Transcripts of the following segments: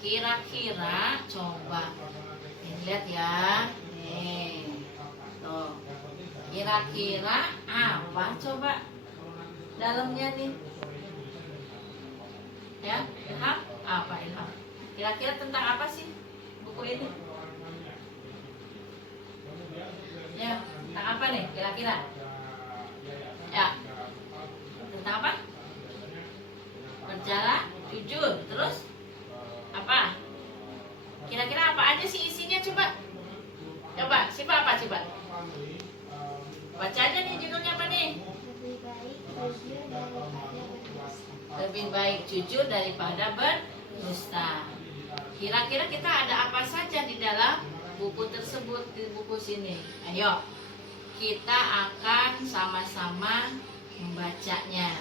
kira-kira coba lihat ya. Nih, tuh. Kira-kira apa coba dalamnya nih? Ya, Ilham, apa Ilham? Kira-kira tentang apa sih buku ini? Ya, tentang apa nih kira-kira? Ya, tentang apa? Berjalan, jujur, terus apa? Kira-kira apa aja sih isinya coba? Coba, siapa apa coba? Baca aja nih judulnya apa nih? Lebih baik jujur daripada berdusta. Kira-kira kita ada apa saja di dalam buku tersebut, di buku sini? Ayo, kita akan sama-sama membacanya.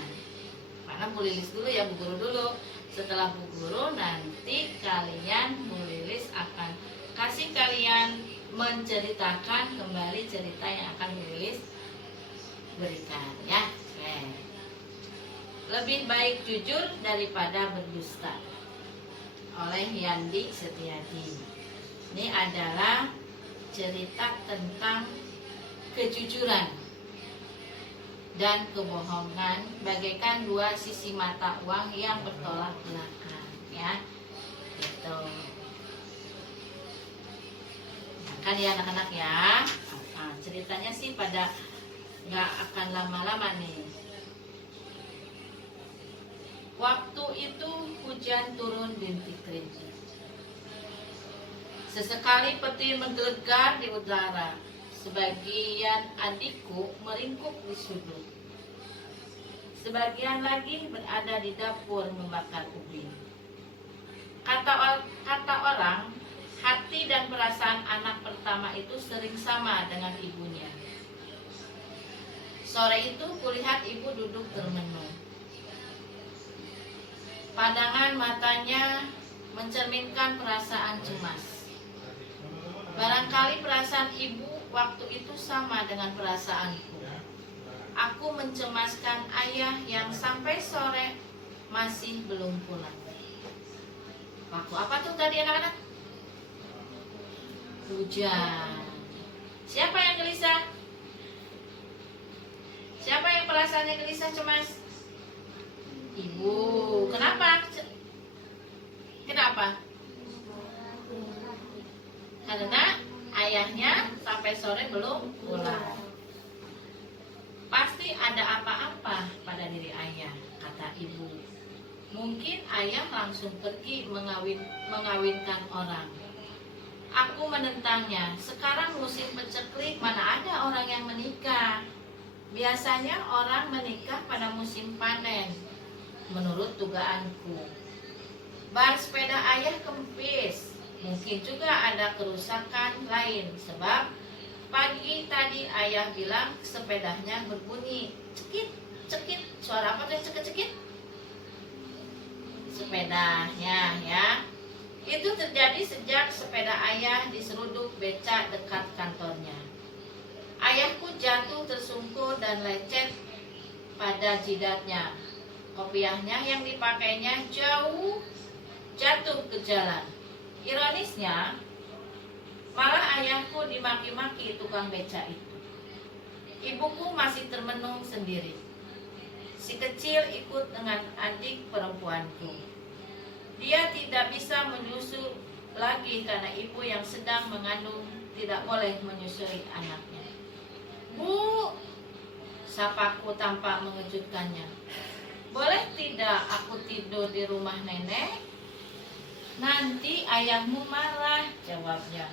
Karena Bu Lilis dulu ya, Bu Guru dulu. Setelah Bu Guru, nanti kalian, Bu Lilis akan kasih kalian menceritakan kembali cerita yang akan Bu Lilis berikan ya. Oke. Lebih baik jujur daripada berdusta, oleh Yandi Setiadi. Ini adalah cerita tentang kejujuran dan kebohongan bagaikan dua sisi mata uang yang bertolak belakang ya. Gitu. Kan ya anak-anak ya. Nah, ceritanya sih pada nggak akan lama-lama nih. Waktu itu hujan turun rintik-rintik. Sesekali petir menggelegar di udara. Sebagian adikku meringkuk di sudut. Sebagian lagi berada di dapur membakar ubi. Kata orang, hati dan perasaan anak pertama itu sering sama dengan ibunya. Sore itu kulihat ibu duduk termenung. Pandangan matanya mencerminkan perasaan cemas. Barangkali perasaan ibu waktu itu sama dengan perasaanku. Aku mencemaskan ayah yang sampai sore masih belum pulang. Waktu apa tuh tadi anak-anak? Hujan. Siapa yang gelisah? Siapa yang perasaannya gelisah cemas? Ibu. Kenapa? Kenapa? Karena ayahnya sampai sore belum pulang. Pasti ada apa-apa pada diri ayah, kata ibu. Mungkin ayah langsung pergi mengawinkan orang. Aku menentangnya. Sekarang musim paceklik, mana ada orang yang menikah. Biasanya orang menikah pada musim panen, menurut dugaanku. Bar sepeda ayah kempis. Mungkin juga ada kerusakan lain, sebab pagi tadi ayah bilang sepedanya berbunyi cekit, cekit. Suara apa tuh cekit, cekit? Sepedanya ya. Itu terjadi sejak sepeda ayah diseruduk becak dekat kantornya. Ayahku jatuh tersungkur dan lecet pada jidatnya. Kopiahnya yang dipakainya jauh jatuh ke jalan. Ironisnya, malah ayahku dimaki-maki tukang beca itu. Ibuku masih termenung sendiri. Si kecil ikut dengan adik perempuanku. Dia tidak bisa menyusu lagi karena ibu yang sedang mengandung tidak boleh menyusui anaknya. Bu, sapaku tanpa mengejutkannya. Boleh tidak aku tidur di rumah nenek? Nanti ayahmu marah, jawabnya.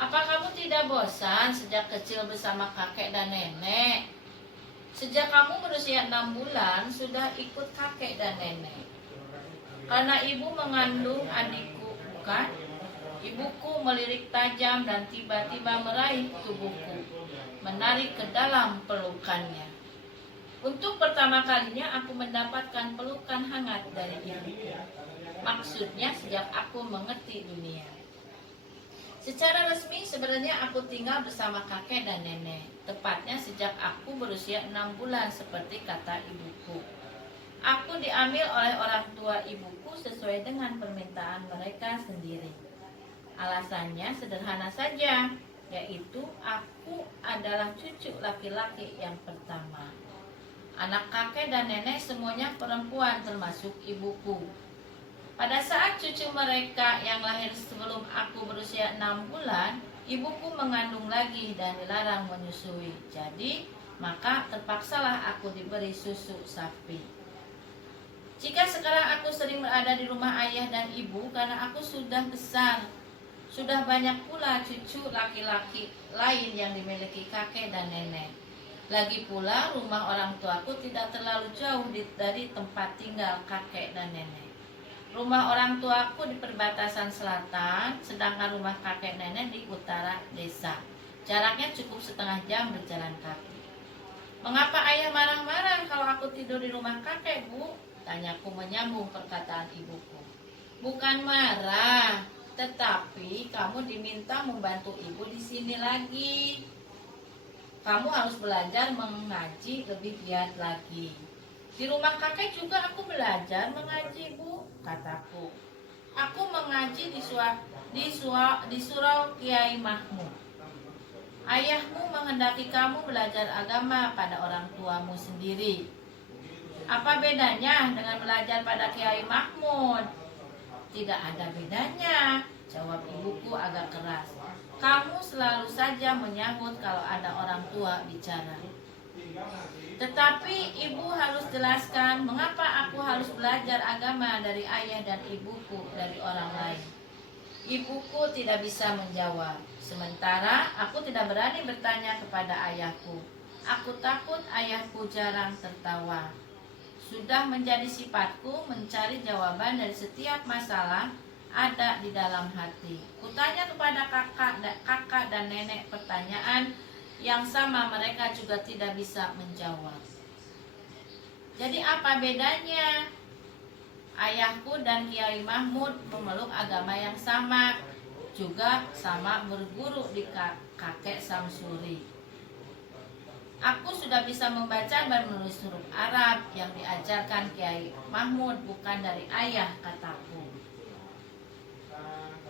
Apa kamu tidak bosan sejak kecil bersama kakek dan nenek? Sejak kamu berusia 6 bulan sudah ikut kakek dan nenek. Karena ibu mengandung adikku, bukan? Ibuku melirik tajam dan tiba-tiba meraih tubuhku, menarik ke dalam pelukannya. Untuk pertama kalinya aku mendapatkan pelukan hangat dari ibuku. Maksudnya sejak aku mengerti dunia. Secara resmi sebenarnya aku tinggal bersama kakek dan nenek. Tepatnya sejak aku berusia 6 bulan seperti kata ibuku. Aku diambil oleh orang tua ibuku sesuai dengan permintaan mereka sendiri. Alasannya sederhana saja, yaitu aku adalah cucu laki-laki yang pertama. Anak kakek dan nenek semuanya perempuan termasuk ibuku. Pada saat cucu mereka yang lahir sebelum aku berusia 6 bulan, ibuku mengandung lagi dan dilarang menyusui. Jadi, maka terpaksalah aku diberi susu sapi. Jika sekarang aku sering berada di rumah ayah dan ibu karena aku sudah besar, sudah banyak pula cucu laki-laki lain yang dimiliki kakek dan nenek. Lagi pula rumah orang tuaku tidak terlalu jauh dari tempat tinggal kakek dan nenek. Rumah orang tuaku di perbatasan selatan, sedangkan rumah kakek nenek di utara desa. Jaraknya cukup setengah jam berjalan kaki. Mengapa ayah marah-marah kalau aku tidur di rumah kakek, Bu? Tanyaku menyambung perkataan ibuku. Bukan marah, tetapi kamu diminta membantu ibu di sini lagi. Kamu harus belajar mengaji lebih giat lagi. Di rumah kakek juga aku belajar mengaji, Bu, kataku. Aku mengaji di surau Kiai Mahmud. Ayahmu menghendaki kamu belajar agama pada orang tuamu sendiri. Apa bedanya dengan belajar pada Kiai Mahmud? Tidak ada bedanya, jawab ibuku agak keras. Kamu selalu saja menyambut kalau ada orang tua bicara. Tetapi ibu harus jelaskan mengapa aku harus belajar agama dari ayah dan ibuku dari orang lain. Ibuku tidak bisa menjawab. Sementara aku tidak berani bertanya kepada ayahku. Aku takut ayahku jarang tertawa. Sudah menjadi sifatku mencari jawaban dari setiap masalah ada di dalam hati. Kutanya kepada kakak dan nenek pertanyaan yang sama, mereka juga tidak bisa menjawab. Jadi apa bedanya? Ayahku dan Kiai Mahmud memeluk agama yang sama, juga sama berguru di kakek Samsuri. Aku sudah bisa membaca dan menulis huruf Arab yang diajarkan Kiai Mahmud, bukan dari ayah, kataku.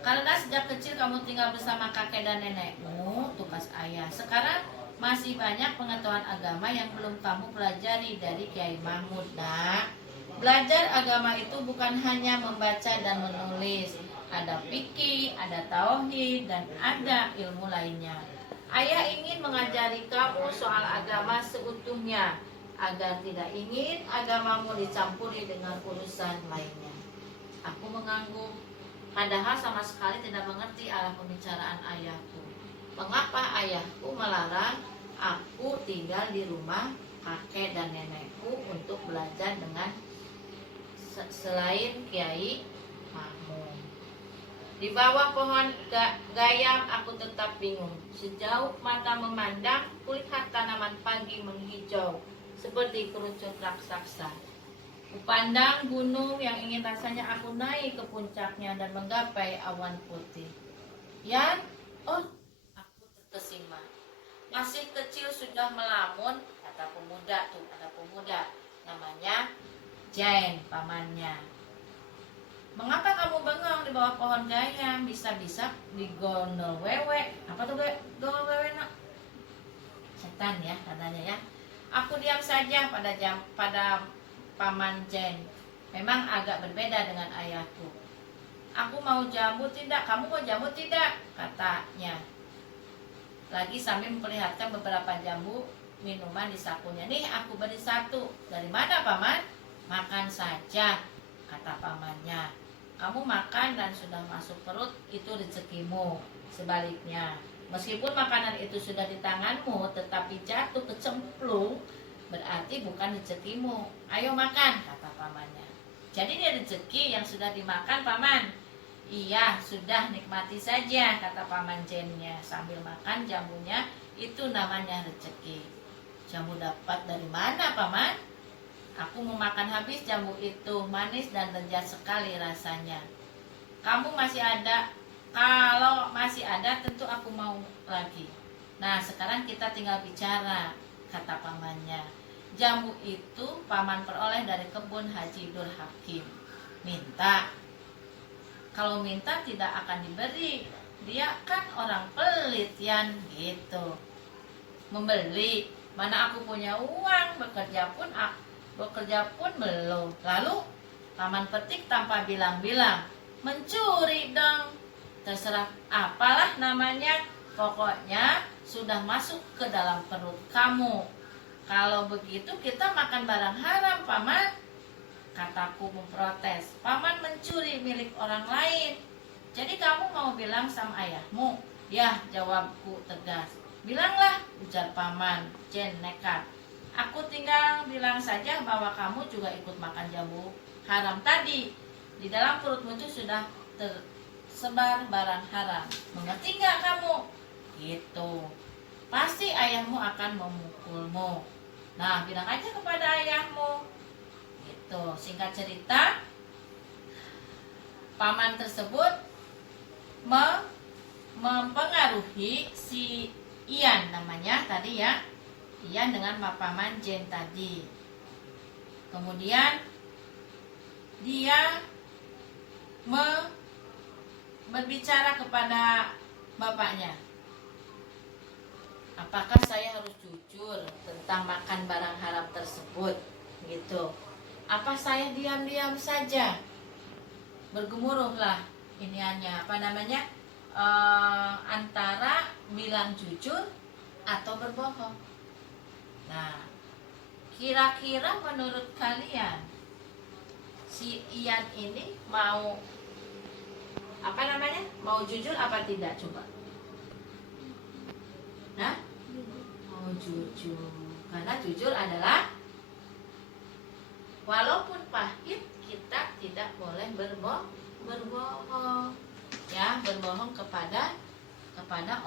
Karena sejak kecil kamu tinggal bersama kakek dan nenekmu, tukas ayah. Sekarang masih banyak pengetahuan agama yang belum kamu pelajari dari Kiai Mahmud, Nak. Belajar agama itu bukan hanya membaca dan menulis. Ada fikih, ada tauhid, dan ada ilmu lainnya. Ayah ingin mengajari kamu soal agama seutuhnya, agar tidak ingin agamamu dicampuri dengan urusan lainnya. Aku mengangguk, padahal sama sekali tidak mengerti arah pembicaraan ayahku. Mengapa ayahku melarang aku tinggal di rumah kakek dan nenekku untuk belajar dengan selain Kiai Mahmud? Di bawah pohon gayam aku tetap bingung. Sejauh mata memandang, kulihat tanaman pagi menghijau seperti kerucut raksasa. Kupandang gunung yang ingin rasanya aku naik ke puncaknya dan menggapai awan putih. Yan, aku terkesima. Masih kecil sudah melamun, kata pemuda tuh, ada pemuda namanya Jain, pamannya. Mengapa kamu bengong di bawah pohon gayam? Bisa-bisa digondol wewe. Apa tuh gondol wewe, Nak? Setan ya katanya ya. Aku diam saja pada paman Jen. Memang agak berbeda dengan ayahku. Aku mau jamu tidak? Kamu mau jamu tidak? Katanya. Lagi sambil memperlihatkan beberapa jambu minuman di sakunya. Nih aku beri satu. Dari mana paman? Makan saja, kata pamannya. Kamu makan dan sudah masuk perut, itu rezekimu. Sebaliknya, meskipun makanan itu sudah di tanganmu tetapi jatuh kecemplung, berarti bukan rezekimu. Ayo makan, kata pamannya. Jadi ini rezeki yang sudah dimakan, paman. Iya, sudah, nikmati saja, kata paman Jennya sambil makan jamunya. Itu namanya rezeki. Jamu dapat dari mana, paman? Aku memakan habis jamu itu, manis dan lezat sekali rasanya. Kamu masih ada? Kalau masih ada, tentu aku mau lagi. Nah, sekarang kita tinggal bicara, kata pamannya. Jambu itu paman peroleh dari kebun Haji Dur Hakim. Minta. Kalau minta tidak akan diberi. Dia kan orang pelit Yan, gitu. Membeli, mana aku punya uang, bekerja pun belum. Lalu paman petik tanpa bilang-bilang, mencuri dong. Terserah apalah namanya, pokoknya sudah masuk ke dalam perut kamu. Kalau begitu kita makan barang haram, paman. Kataku memprotes, paman mencuri milik orang lain. Jadi kamu mau bilang sama ayahmu? Ya, jawabku tegas. Bilanglah, ujar paman, Jen nekat. Aku tinggal bilang saja bahwa kamu juga ikut makan jambu haram tadi. Di dalam perutmu itu sudah tersebar barang haram. Mengerti nggak kamu? Gitu. Pasti ayahmu akan memukulmu. Nah, bilang aja kepada ayahmu. Gitu. Singkat cerita, paman tersebut mempengaruhi si Ian namanya tadi ya. Ian dengan paman Jen tadi. Kemudian dia berbicara kepada bapaknya. Apakah saya harus jujur tentang makan barang haram tersebut? Gitu. Apa saya diam-diam saja? Bergemuruhlah iniannya, antara bilang jujur atau berbohong. Nah, kira-kira menurut kalian si Ian ini mau mau jujur apa tidak, coba? Nah, mau jujur, karena jujur adalah walaupun pahit kita tidak boleh berbohong, ya, berbohong kepada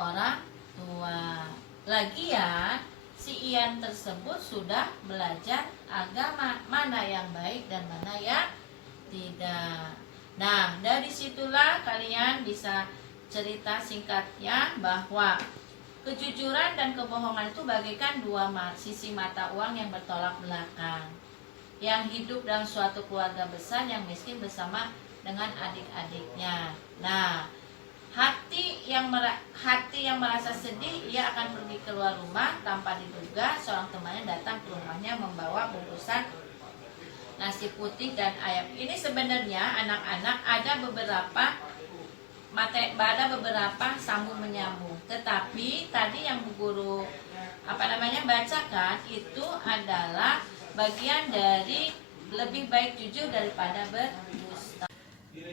orang tua. Lagian si Ian tersebut sudah belajar agama, mana yang baik dan mana yang tidak. Nah, dari situlah kalian bisa cerita singkatnya bahwa kejujuran dan kebohongan itu bagaikan dua sisi mata uang yang bertolak belakang. Yang hidup dalam suatu keluarga besar yang miskin bersama dengan adik-adiknya. Nah, hati yang merasa sedih, ia akan pergi keluar rumah tanpa diduga seorang temannya datang ke rumahnya membawa bungkusan nasi putih dan ayam. Ini sebenarnya anak-anak ada beberapa sambung menyambung. Tetapi tadi yang Bu Guru bacakan itu adalah bagian dari lebih baik jujur daripada berdusta.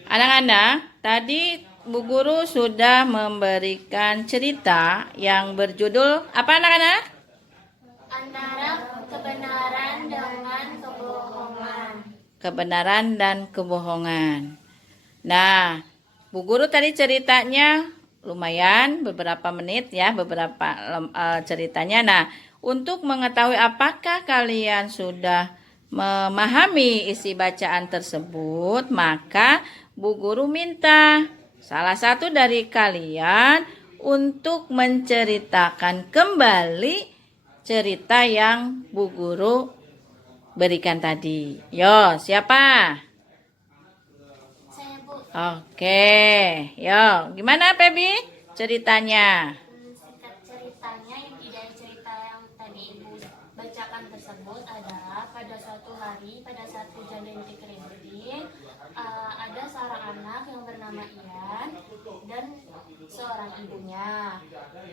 Anak-anak, tadi Bu Guru sudah memberikan cerita yang berjudul apa, anak-anak? Antara kebenaran dengan kebohongan. Kebenaran dan kebohongan. Nah, Bu Guru tadi ceritanya lumayan beberapa menit ya, ceritanya. Nah, untuk mengetahui apakah kalian sudah memahami isi bacaan tersebut, maka Bu Guru minta salah satu dari kalian untuk menceritakan kembali cerita yang Bu Guru berikan tadi. Yo, siapa? Saya, Bu. Oke, yo, gimana Pebi ceritanya? Singkat ceritanya, inti dari cerita yang tadi Ibu bacakan tersebut adalah pada suatu hari, pada saat hujan rintik-rintik, ada seorang anak yang bernama Ian dan seorang ibunya.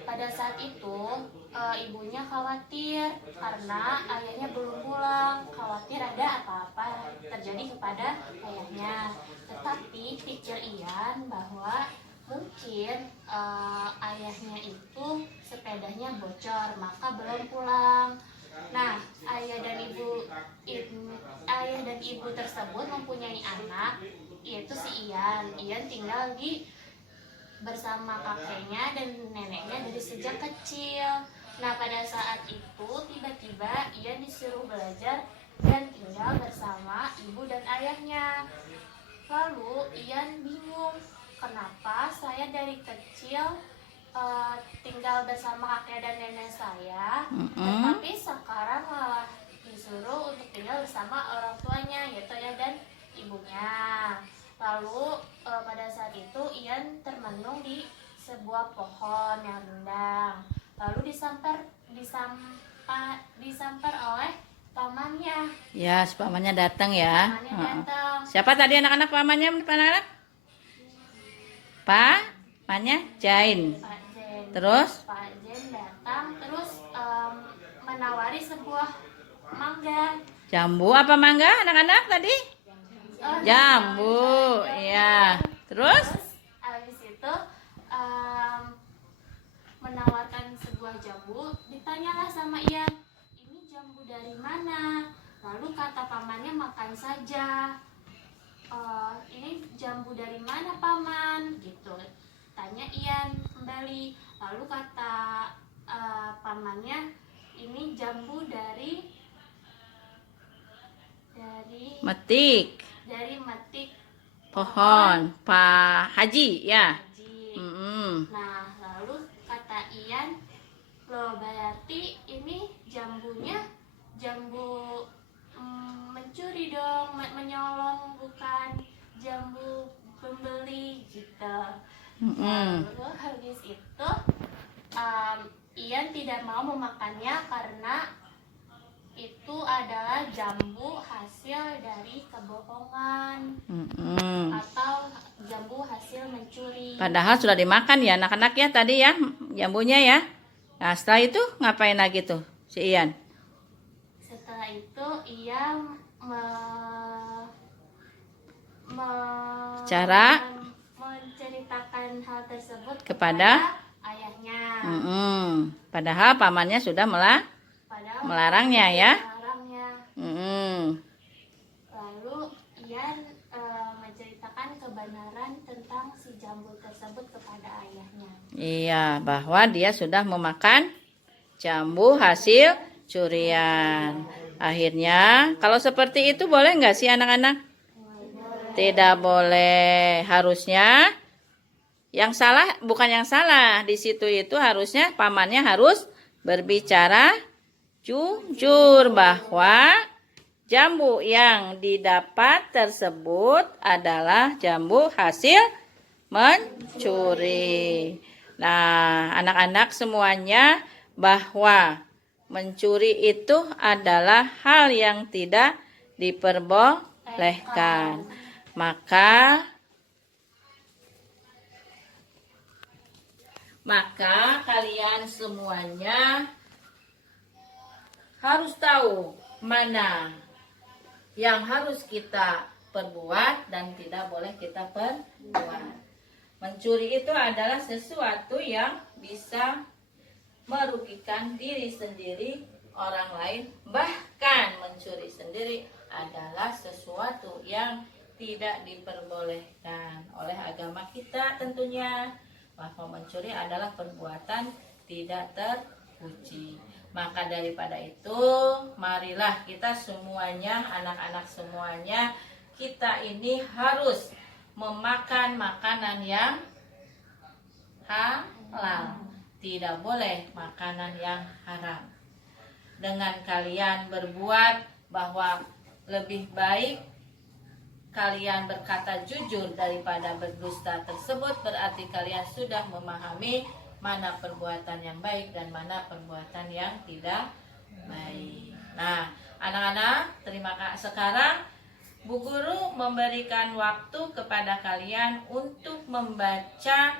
Pada saat itu, ibunya khawatir karena ayahnya belum pulang, khawatir ada apa-apa terjadi kepada ayahnya. Tetapi pikir Ian bahwa mungkin ayahnya itu sepedanya bocor, maka belum pulang. Nah, ayah dan ibu tersebut mempunyai anak, yaitu si Ian. Ian tinggal bersama kakeknya dan neneknya dari sejak kecil. Nah, pada saat itu tiba-tiba Ian disuruh belajar dan tinggal bersama ibu dan ayahnya. Lalu Ian bingung, kenapa saya dari kecil tinggal bersama kakek dan nenek saya, tetapi sekarang malah disuruh untuk tinggal bersama orang tuanya, yaitu ayah dan ibunya. Lalu pada saat itu Ian termenung di sebuah pohon yang rindang. Lalu disamper oleh pamannya. Ya, si pamannya datang ya. Pamannya datang. Siapa tadi anak-anak pamannya? Anak-anak? Pamannya Jain. Pak Jen. Terus? Pak Jen datang terus menawari sebuah mangga. Jambu apa mangga anak-anak tadi? Jambu, iya. Terus? Habis itu menawarkan sebuah jambu, ditanyalah sama Ian, ini jambu dari mana? Lalu kata pamannya, makan saja. Ini jambu dari mana paman? Gitu. Tanya Ian kembali. Lalu kata pamannya, ini jambu dari Metik metik pohon Pak Haji ya. haji. Mm-mm. Nah, lalu kata Ian, loh berarti ini jambunya jambu mencuri dong, menyolong, bukan jambu pembeli gitu. Mm-mm. Lalu habis itu Ian tidak mau memakannya karena itu adalah jambu hasil dari kebohongan Mm-mm. atau jambu hasil mencuri. Padahal sudah dimakan ya anak-anak ya tadi ya jambunya ya. Nah setelah itu ngapain lagi tuh si Ian? Setelah itu ia menceritakan hal tersebut Kepada ayahnya. Padahal pamannya sudah Padahal melarangnya ya. melarangnya. Lalu Ian menceritakan kebenaran tentang si jambu tersebut kepada ayahnya. Iya, bahwa dia sudah memakan jambu hasil curian. Akhirnya, kalau seperti itu boleh nggak sih anak-anak? Tidak boleh. Harusnya yang salah, bukan yang salah. Di situ itu harusnya pamannya harus berbicara jujur bahwa jambu yang didapat tersebut adalah jambu hasil mencuri. Nah, anak-anak semuanya bahwa mencuri itu adalah hal yang tidak diperbolehkan. Maka kalian semuanya harus tahu mana yang harus kita perbuat dan tidak boleh kita perbuat. Mencuri itu adalah sesuatu yang bisa merugikan diri sendiri, orang lain. Bahkan mencuri sendiri adalah sesuatu yang tidak diperbolehkan oleh agama kita tentunya. Bahwa mencuri adalah perbuatan tidak terpuji. Maka daripada itu, marilah kita semuanya, anak-anak semuanya, kita ini harus memakan makanan yang halal. Tidak boleh makanan yang haram. Dengan kalian berbuat bahwa lebih baik kalian berkata jujur daripada berdusta tersebut, berarti kalian sudah memahami mana perbuatan yang baik dan mana perbuatan yang tidak baik. Nah, anak-anak, terima kasih. Sekarang Bu Guru memberikan waktu kepada kalian untuk membaca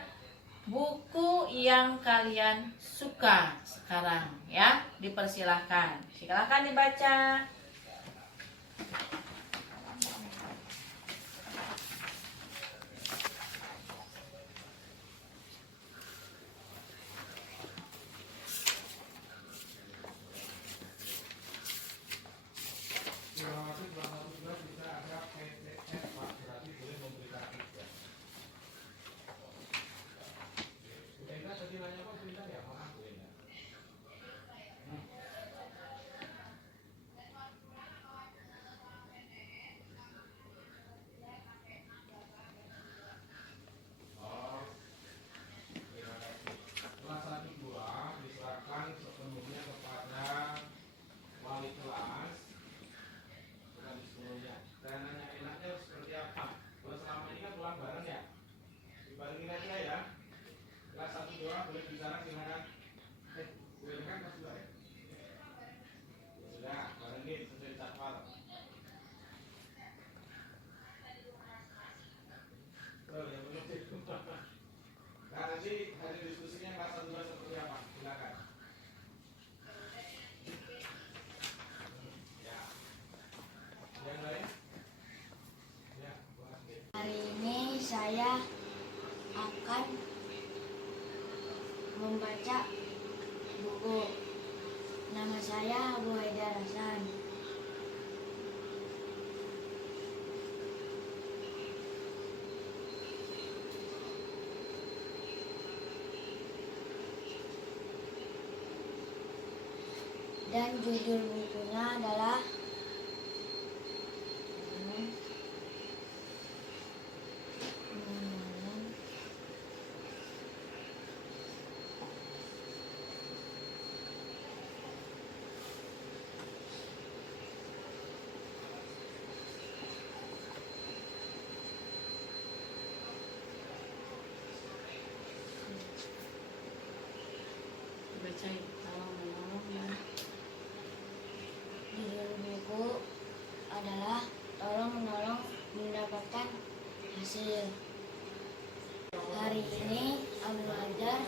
buku yang kalian suka sekarang ya. Dipersilahkan. Silakan dibaca. Saya Abu Haidar Hasan. Dan judul bukunya adalah Bacain, tolong menolong ya. judul buku adalah Tolong Menolong Mendapatkan Hasil. Hari ini Abu Haidar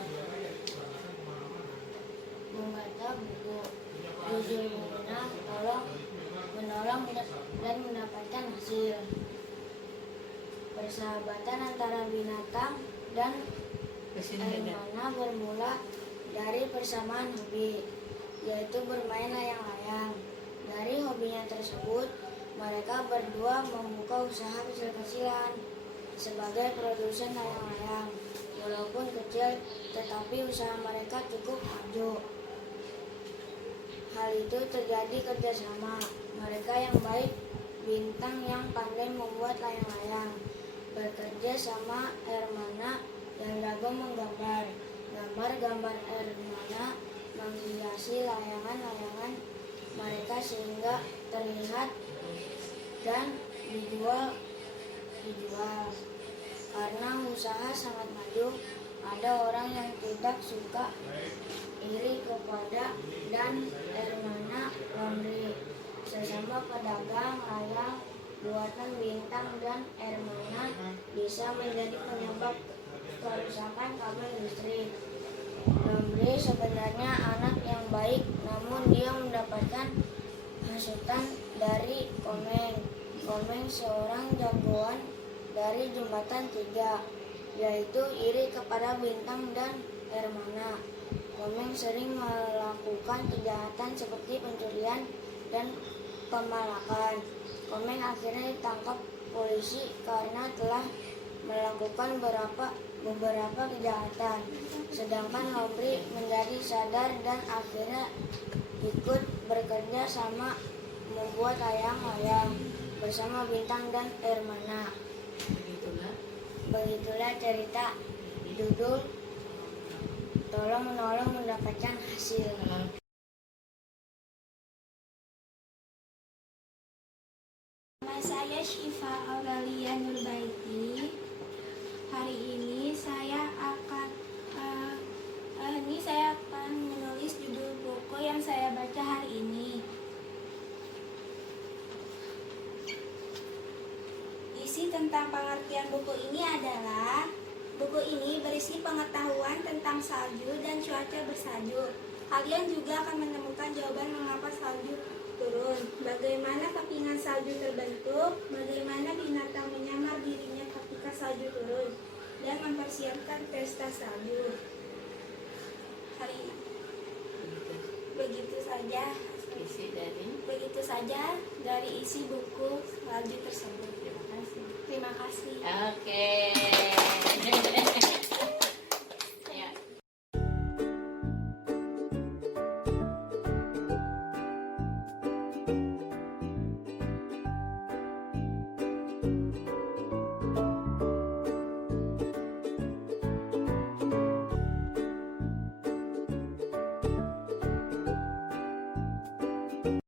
membaca buku judul bukunya Tolong Menolong dan Mendapatkan Hasil. Persahabatan antara binatang dan airmana bermula dari persamaan hobi, yaitu bermain layang-layang. Dari hobinya tersebut, mereka berdua membuka usaha kecil-kecilan sebagai produsen layang-layang. Walaupun kecil, tetapi usaha mereka cukup maju. Hal itu terjadi kerjasama mereka yang baik, Bintang yang pandai membuat layang-layang, bekerja sama Hermana yang jago menggambar. Gambar-gambar Hermana menghiasi layangan-layangan mereka sehingga terlihat dan dijual. Karena usaha sangat maju, ada orang yang tidak suka iri kepada dan Hermana Laundry, sesama pedagang layang buatan Bintang dan Hermana bisa menjadi penyebab kerusakan kabel listrik. Laundry sebenarnya anak yang baik, namun dia mendapatkan hasutan dari Komeng. Komeng seorang jagoan dari jembatan 3, yaitu iri kepada Bintang dan Hermana. Komeng sering melakukan kejahatan seperti pencurian dan pemalakan. Komeng akhirnya ditangkap polisi karena telah melakukan beberapa kejahatan. Sedangkan Laundry menjadi sadar dan akhirnya ikut bekerja sama membuat layang-layang bersama Bintang dan Hermana. Begitulah cerita judul Tolong Menolong Mendapatkan Hasil. Nama saya Syifa Aurelia Nurbaiti. Hari ini saya akan menulis judul buku yang saya baca hari ini. Isi tentang pengertian buku ini adalah buku ini berisi pengetahuan tentang salju dan cuaca bersalju. Kalian juga akan menemukan jawaban mengapa salju turun, bagaimana kepingan salju terbentuk, bagaimana binatang menyamar dirinya ketika salju turun, dan mempersiapkan pesta salju. Hari begitu saja dari isi buku salju tersebut. Terima kasih. Oke.